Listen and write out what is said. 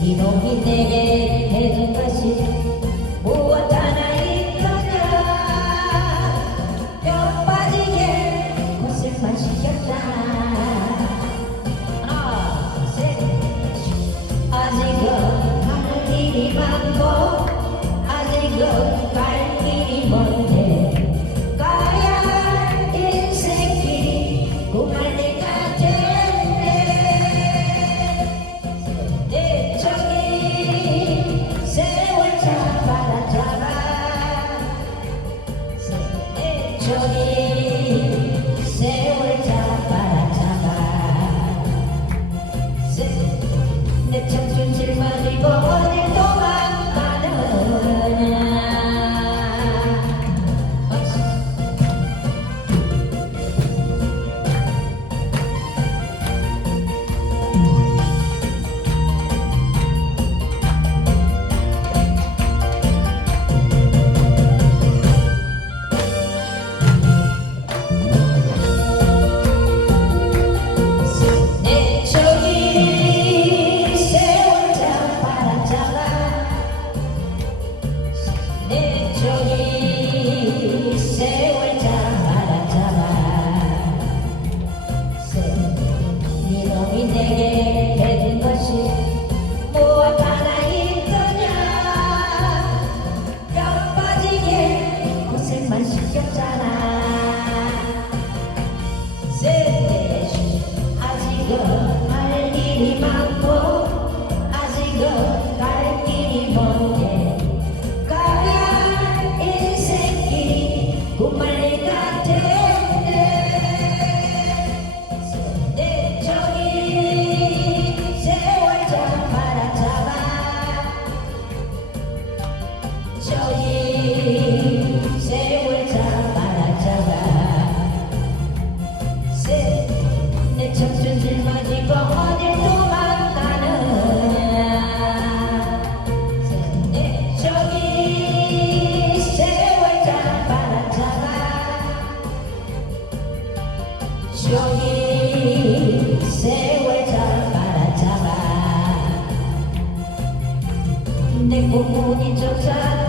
기록이 되게 대접하시 내 청춘 실만 입어. yeah, you. 내 고문이 쫓아